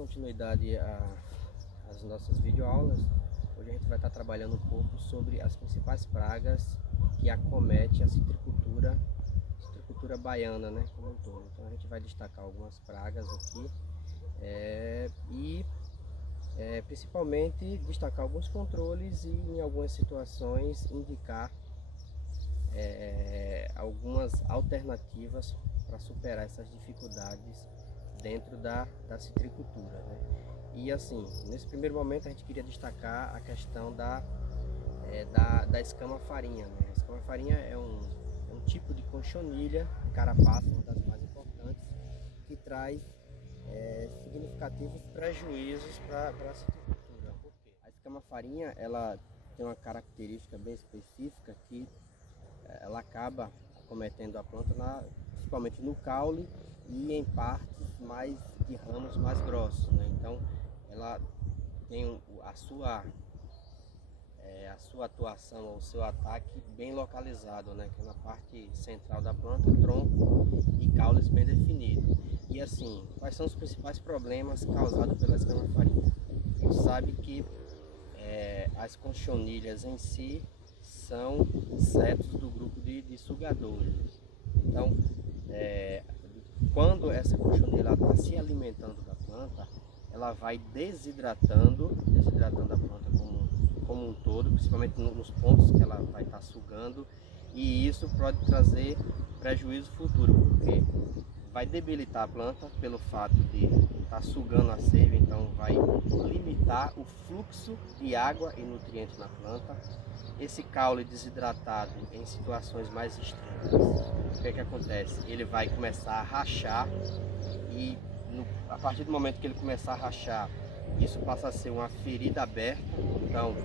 continuidade às nossas videoaulas, hoje a gente vai estar trabalhando um pouco sobre as principais pragas que acometem a citricultura baiana, né, como um todo. Então a gente vai destacar algumas pragas aqui principalmente destacar alguns controles e em algumas situações indicar algumas alternativas para superar essas dificuldades dentro da citricultura, né? E assim, nesse primeiro momento a gente queria destacar a questão da escama farinha, né? A escama farinha é um tipo de conchonilha, carapaça, uma das mais importantes, que traz significativos prejuízos para a citricultura. Por quê? A escama farinha, ela tem uma característica bem específica que ela acaba acometendo a planta principalmente no caule e em partes mais de ramos mais grossos, né? Então ela tem a sua atuação ou o seu ataque bem localizado, né? Que é na parte central da planta, tronco e caules bem definidos. E assim, quais são os principais problemas causados pela escama farinha? A gente sabe que as conchonilhas em si são insetos do grupo de sugadores. Então, quando essa conchonilha está se alimentando da planta, ela vai desidratando a planta como um todo, principalmente nos pontos que ela vai estar sugando, e isso pode trazer prejuízo futuro, porque vai debilitar a planta pelo fato de estar sugando a seiva, então vai limitar o fluxo de água e nutrientes na planta. Esse caule desidratado em situações mais extremas, o que é que acontece? Ele vai começar a rachar e a partir do momento que ele começar a rachar, isso passa a ser uma ferida aberta, então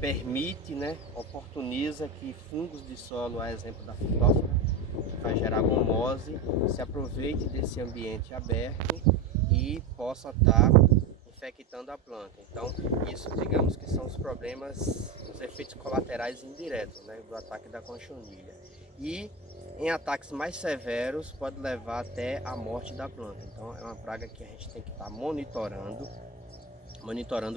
permite, né, oportuniza que fungos de solo, a exemplo da fitófora, que vai gerar gomose, se aproveite desse ambiente aberto e possa estar infectando a planta. Então isso, digamos que são os problemas, os efeitos colaterais indiretos, né, do ataque da conchonilha. E em ataques mais severos pode levar até a morte da planta. Então é uma praga que a gente tem que estar monitorando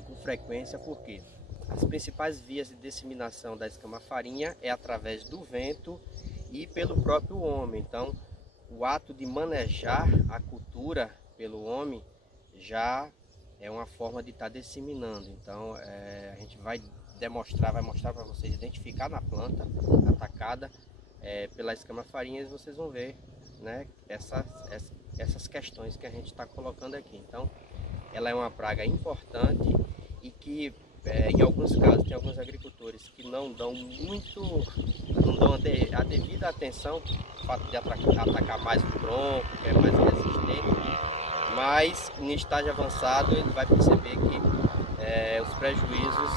com frequência, porque as principais vias de disseminação da escama farinha é através do vento e pelo próprio homem. Então o ato de manejar a cultura pelo homem já é uma forma de estar disseminando. Então a gente vai mostrar para vocês identificar na planta atacada pela escama farinha, e vocês vão ver, né, essas questões que a gente está colocando aqui. Então ela é uma praga importante e que em alguns casos tem alguns agricultores que não dão a devida atenção, o fato de atacar mais o tronco, que é mais resistente, mas em estágio avançado ele vai perceber que os prejuízos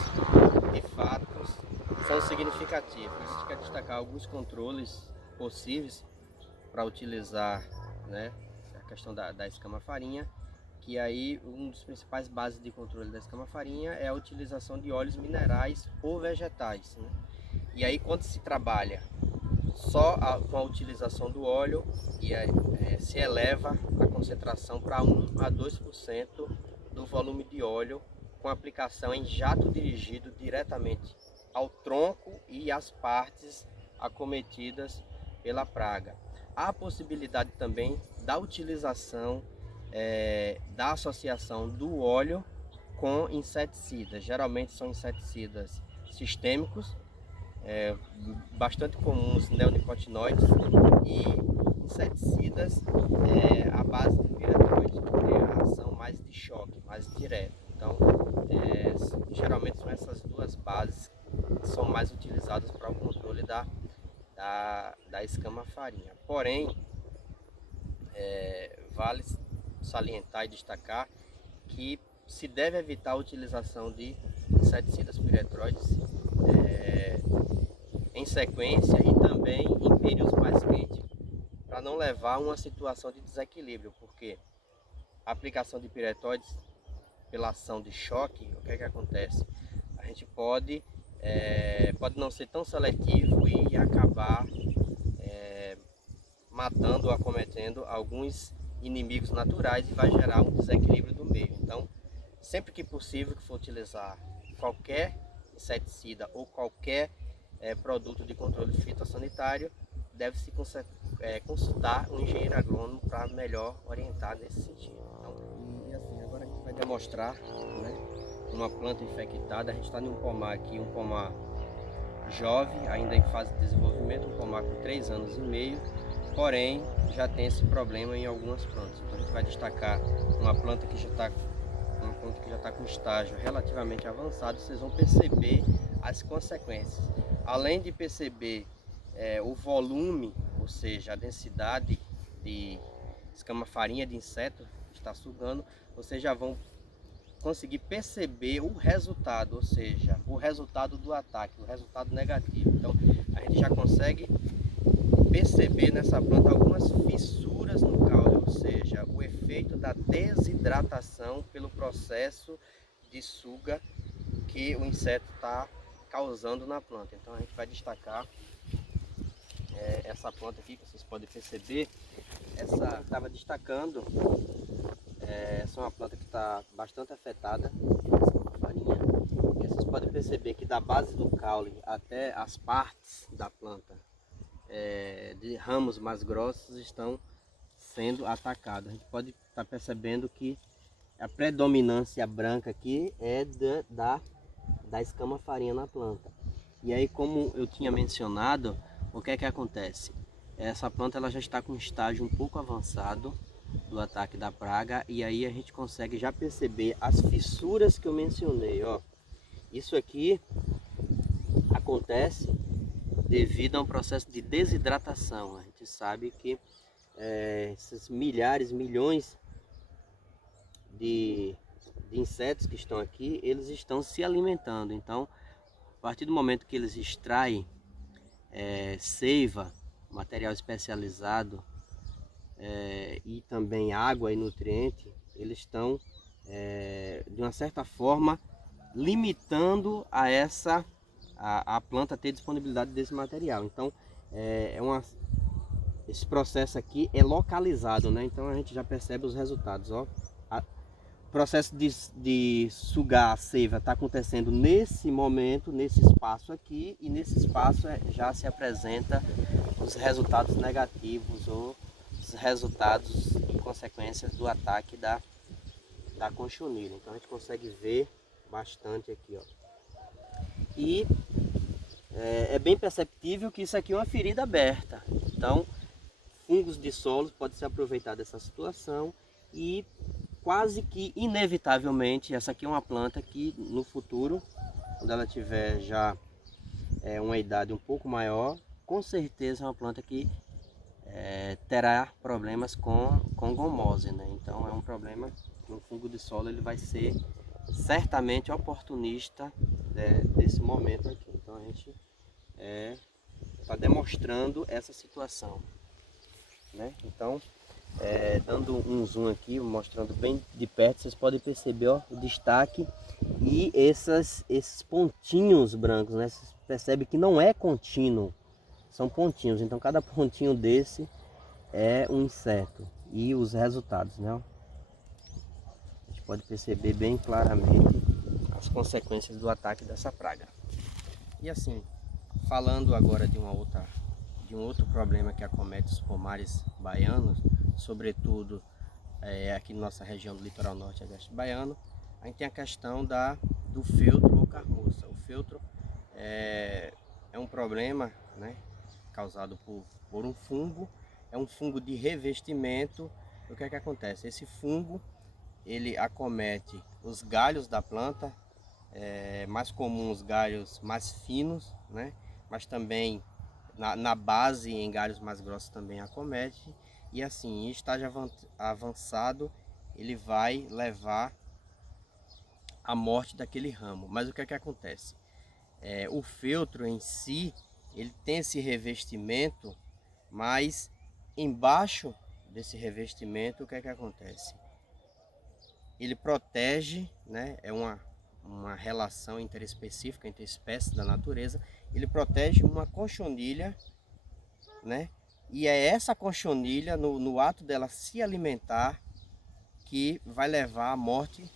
de fato são significativos. A gente quer destacar alguns controles possíveis para utilizar, né, a questão da escama farinha, que aí um dos principais bases de controle da escama farinha é a utilização de óleos minerais ou vegetais, né? E aí quando se trabalha só com a utilização do óleo, se eleva a concentração para 1 a 2% do volume de óleo, com aplicação em jato dirigido diretamente ao tronco e às partes acometidas pela praga. Há a possibilidade também da utilização da associação do óleo com inseticidas. Geralmente são inseticidas sistêmicos, bastante comuns, neonicotinoides, e inseticidas à base de piretroides, que tem a ação mais de choque, mais direta. Então geralmente são essas duas bases que são mais utilizadas para o controle da escama farinha. Porém, vale salientar e destacar que se deve evitar a utilização de inseticidas piretroides em sequência e também em períodos mais quentes, para não levar a uma situação de desequilíbrio, porque a aplicação de piretroides pela ação de choque, o que é que acontece? A gente pode não ser tão seletivo e acabar matando ou acometendo alguns inimigos naturais e vai gerar um desequilíbrio do meio. Então, sempre que possível que for utilizar qualquer inseticida ou qualquer produto de controle fitossanitário, deve-se consultar um engenheiro agrônomo para melhor orientar nesse sentido. Então, e assim, agora a gente vai demonstrar, né, uma planta infectada. A gente está em um pomar aqui, um pomar jovem, ainda em fase de desenvolvimento, um pomar com 3 anos e meio, porém já tem esse problema em algumas plantas. Então a gente vai destacar uma planta que já está com estágio relativamente avançado. Vocês vão perceber as consequências. Além de perceber o volume, ou seja, a densidade de escama-farinha de inseto que está sugando, vocês já vão conseguir perceber o resultado, ou seja, o resultado do ataque, o resultado negativo. Então a gente já consegue perceber nessa planta algumas fissuras no caule, ou seja, o efeito da desidratação pelo processo de suga que o inseto está causando na planta. Então a gente vai destacar essa planta aqui, que vocês podem perceber. Essa estava destacando, essa é uma planta que está bastante afetada, essa farinha. E vocês podem perceber que da base do caule até as partes da planta de ramos mais grossos estão sendo atacados. A gente pode estar percebendo que a predominância branca aqui é da escama farinha na planta. E aí, como eu tinha mencionado, o que é que acontece? Essa planta ela já está com um estágio um pouco avançado do ataque da praga, e aí a gente consegue já perceber as fissuras que eu mencionei, ó. Isso aqui acontece devido a um processo de desidratação. A gente sabe que esses milhares, milhões de insetos que estão aqui, eles estão se alimentando. Então, a partir do momento que eles extraem seiva, material especializado e também água e nutriente, eles estão de uma certa forma limitando a planta ter disponibilidade desse material. Então esse processo aqui é localizado, né? Então a gente já percebe os resultados, ó. O processo de sugar a seiva está acontecendo nesse momento, nesse espaço aqui, e nesse espaço já se apresenta os resultados negativos ou os resultados e consequências do ataque da conchonilha. Então a gente consegue ver bastante aqui, ó. E é bem perceptível que isso aqui é uma ferida aberta. Então, fungos de solo podem se aproveitar dessa situação e quase que inevitavelmente, essa aqui é uma planta que no futuro, quando ela tiver já uma idade um pouco maior, com certeza é uma planta que terá problemas com gomose, né? Então é um problema que o fungo de solo ele vai ser certamente oportunista desse momento aqui. Então a gente está demonstrando essa situação, né? Então, dando um zoom aqui, mostrando bem de perto, vocês podem perceber, ó, o destaque e esses pontinhos brancos, né? Vocês percebem que não é contínuo, são pontinhos. Então cada pontinho desse é um inseto. E os resultados, né? A gente pode perceber bem claramente as consequências do ataque dessa praga. E assim, falando agora de um outro problema que acomete os pomares baianos, sobretudo aqui na nossa região do litoral norte e agreste baiano, a gente tem a questão do feltro ou carmoça. O feltro é um problema, né, causado por um fungo, é um fungo de revestimento. O que é que acontece? Esse fungo ele acomete os galhos da planta, mais comum os galhos mais finos, né, mas também na base, em galhos mais grossos também acomete. E assim, em estágio avançado, ele vai levar à morte daquele ramo. Mas o que é que acontece? O feltro em si, ele tem esse revestimento, mas embaixo desse revestimento, o que é que acontece? Ele protege, né? É uma relação interespecífica entre espécies da natureza. Ele protege uma conchonilha, né, E é essa cochonilha, no ato dela se alimentar, que vai levar à morte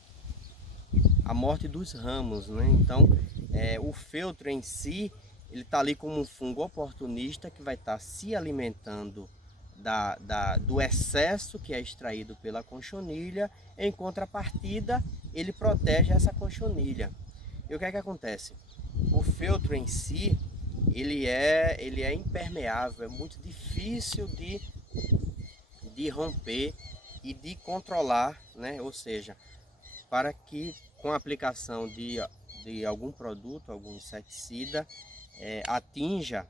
dos ramos, né? Então, o feltro em si, ele está ali como um fungo oportunista que vai estar se alimentando do excesso que é extraído pela conchonilha. Em contrapartida, ele protege essa conchonilha. E o que é que acontece? O feltro em si, ele é impermeável, é muito difícil de romper e de controlar, né? Ou seja, para que com a aplicação de algum produto, algum inseticida, atinja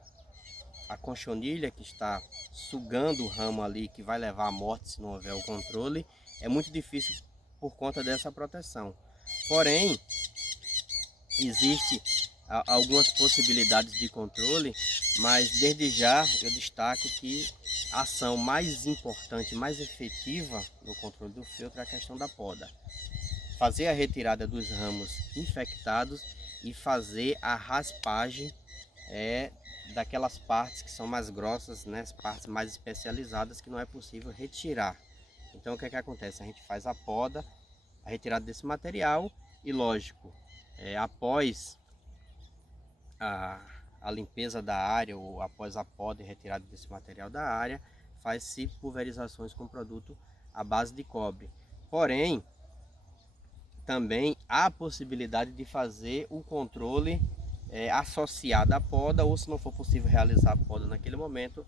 a conchonilha que está sugando o ramo ali, que vai levar à morte se não houver o controle, é muito difícil por conta dessa proteção. Porém, existe algumas possibilidades de controle, mas desde já eu destaco que a ação mais importante, mais efetiva no controle do feltro é a questão da poda. Fazer a retirada dos ramos infectados e fazer a raspagem daquelas partes que são mais grossas, né, as partes mais especializadas que não é possível retirar. Então o que é que acontece? A gente faz a poda, a retirada desse material e, lógico, após a limpeza da área ou após a poda e retirada desse material da área, faz-se pulverizações com produto à base de cobre. Porém, também há a possibilidade de fazer o controle associado à poda, ou se não for possível realizar a poda naquele momento,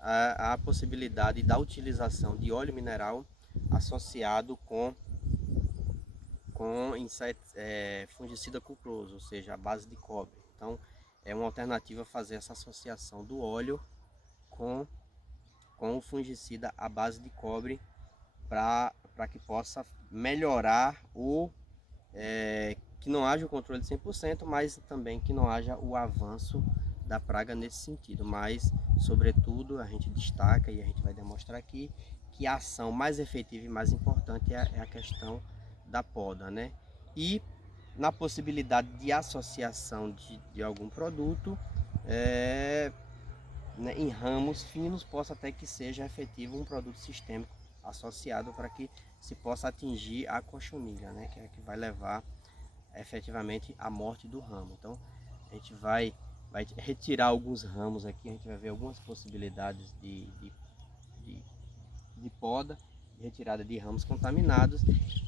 há a possibilidade da utilização de óleo mineral associado com fungicida cuproso, ou seja, a base de cobre. Então, é uma alternativa fazer essa associação do óleo com o fungicida à base de cobre para que possa melhorar que não haja o controle de 100%, mas também que não haja o avanço da praga nesse sentido. Mas, sobretudo, a gente destaca e a gente vai demonstrar aqui que a ação mais efetiva e mais importante é a questão da poda, né? E na possibilidade de associação de algum produto, né, em ramos finos, possa até que seja efetivo um produto sistêmico associado para que se possa atingir a cochonilha, né, que é que vai levar efetivamente à morte do ramo. Então a gente vai retirar alguns ramos aqui, a gente vai ver algumas possibilidades de poda, de retirada de ramos contaminados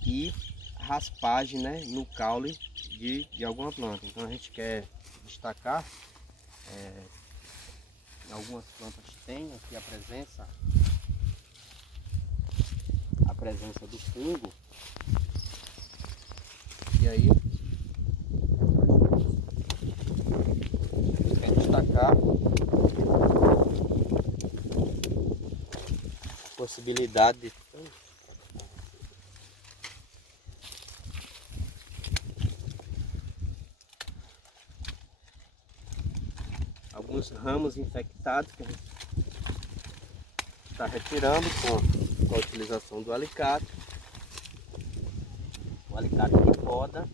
e raspagem, né, no caule de alguma planta. Então a gente quer destacar algumas plantas têm aqui a presença do fungo. E aí quer destacar a possibilidade de alguns ramos infectados que a gente está retirando com a utilização do alicate, o alicate de poda.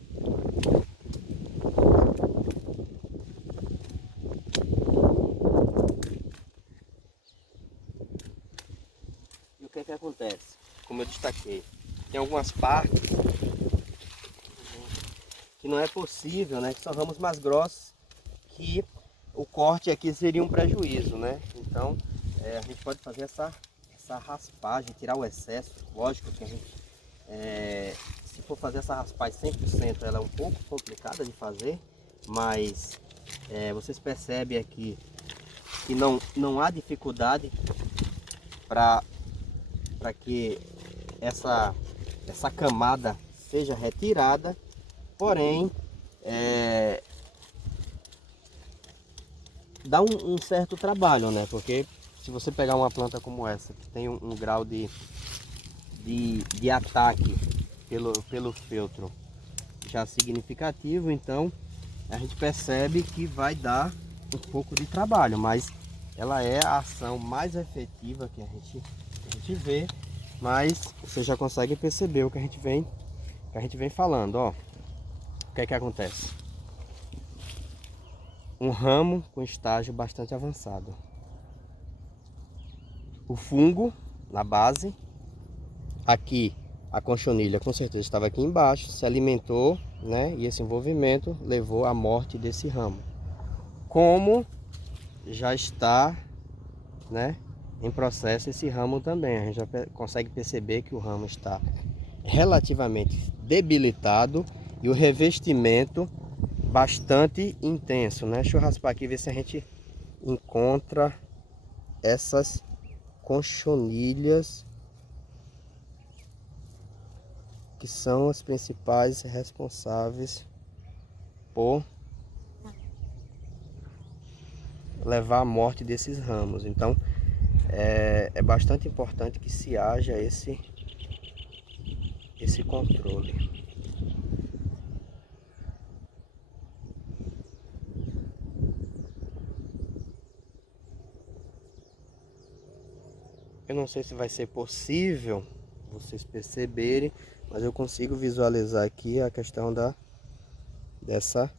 E o que é que acontece? Como eu destaquei, tem algumas partes que não é possível, né, que são ramos mais grossos, que o corte aqui seria um prejuízo, né? Então a gente pode fazer essa raspagem, tirar o excesso. Lógico que a gente, se for fazer essa raspagem 100%, ela é um pouco complicada de fazer, mas vocês percebem aqui que não há dificuldade para que essa camada seja retirada, porém dá um certo trabalho, né? Porque se você pegar uma planta como essa, que tem um grau de ataque pelo feltro já significativo, então a gente percebe que vai dar um pouco de trabalho, mas ela é a ação mais efetiva que a gente vê, mas você já consegue perceber o que a gente vem falando, ó. O que é que acontece? Um ramo com estágio bastante avançado. o fungo na base. Aqui a conchonilha com certeza estava aqui embaixo, se alimentou, né? E esse envolvimento levou à morte desse ramo. Como já está, né, em processo esse ramo também, a gente já consegue perceber que o ramo está relativamente debilitado e o revestimento bastante intenso, né? Deixa eu raspar aqui ver se a gente encontra essas conchonilhas que são as principais responsáveis por levar à morte desses ramos. Então é bastante importante que se haja esse controle. Eu não sei se vai ser possível vocês perceberem, mas eu consigo visualizar aqui a questão dessa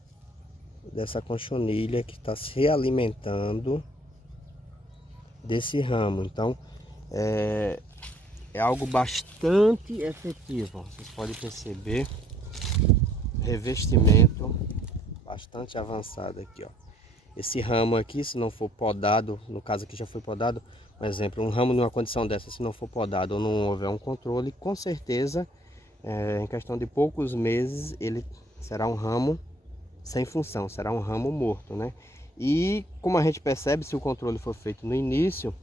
conchonilha que está se alimentando desse ramo. Então é algo bastante efetivo. Vocês podem perceber revestimento bastante avançado aqui, ó. Esse ramo aqui, se não for podado, no caso aqui já foi podado, por exemplo, um ramo numa condição dessa, se não for podado ou não houver um controle, com certeza, em questão de poucos meses, ele será um ramo sem função, será um ramo morto, né? E como a gente percebe, se o controle for feito no início,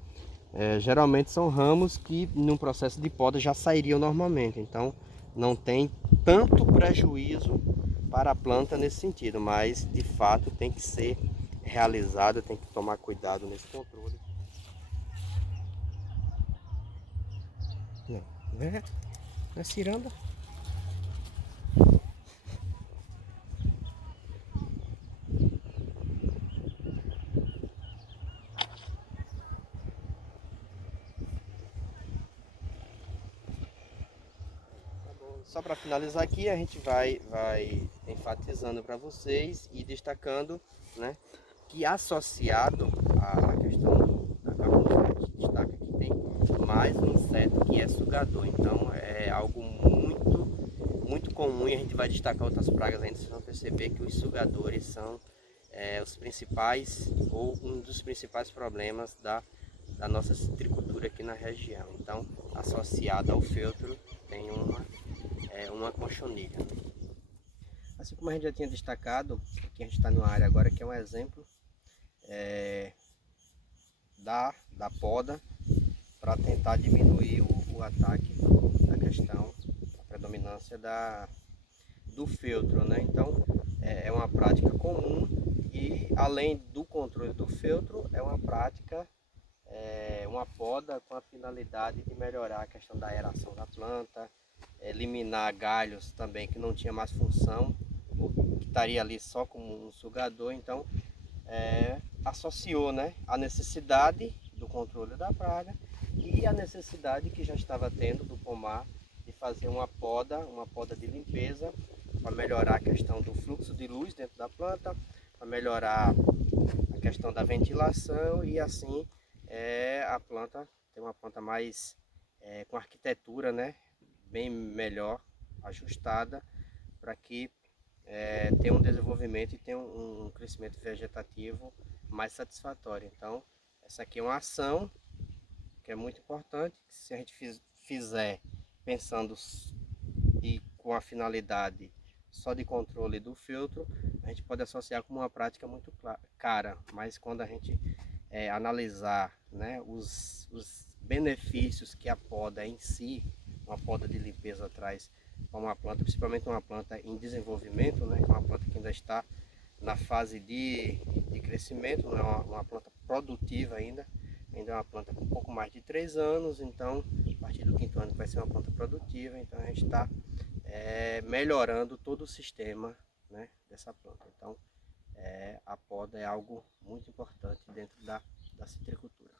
geralmente são ramos que num processo de poda já sairiam normalmente, então não tem tanto prejuízo para a planta nesse sentido, mas de fato tem que ser realizado, tem que tomar cuidado nesse controle. Não é ciranda? Só para finalizar aqui, a gente vai enfatizando para vocês e destacando, né, que associado à questão da camuflagem, a gente destaca que tem mais um inseto que é sugador. Então é algo muito comum e a gente vai destacar outras pragas ainda. Vocês vão perceber que os sugadores são os principais ou um dos principais problemas da nossa citricultura aqui na região. Então, associado ao feltro, tem uma conchonilha. Assim como a gente já tinha destacado, aqui a gente está numa área agora que é um exemplo da poda para tentar diminuir o ataque da questão, a predominância do feltro, né? Então é uma prática comum e além do controle do feltro, é uma prática, uma poda com a finalidade de melhorar a questão da aeração da planta, eliminar galhos também que não tinha mais função, que estaria ali só como um sugador. Então associou, né, a necessidade do controle da praga e a necessidade que já estava tendo do pomar de fazer uma poda de limpeza para melhorar a questão do fluxo de luz dentro da planta, para melhorar a questão da ventilação e assim a planta ter uma planta mais com arquitetura, né, bem melhor ajustada para que tenha um desenvolvimento e tenha um crescimento vegetativo mais satisfatório. Então essa aqui é uma ação que é muito importante, que se a gente fizer pensando e com a finalidade só de controle do filtro, a gente pode associar como uma prática muito cara, mas quando a gente analisar, né, os benefícios que a poda em si, uma poda de limpeza traz para uma planta, principalmente uma planta em desenvolvimento, né, uma planta que ainda está na fase de crescimento, não é uma planta produtiva ainda é uma planta com um pouco mais de 3 anos, então a partir do 5º ano vai ser uma planta produtiva, então a gente está melhorando todo o sistema, né, dessa planta. Então a poda é algo muito importante dentro da citricultura.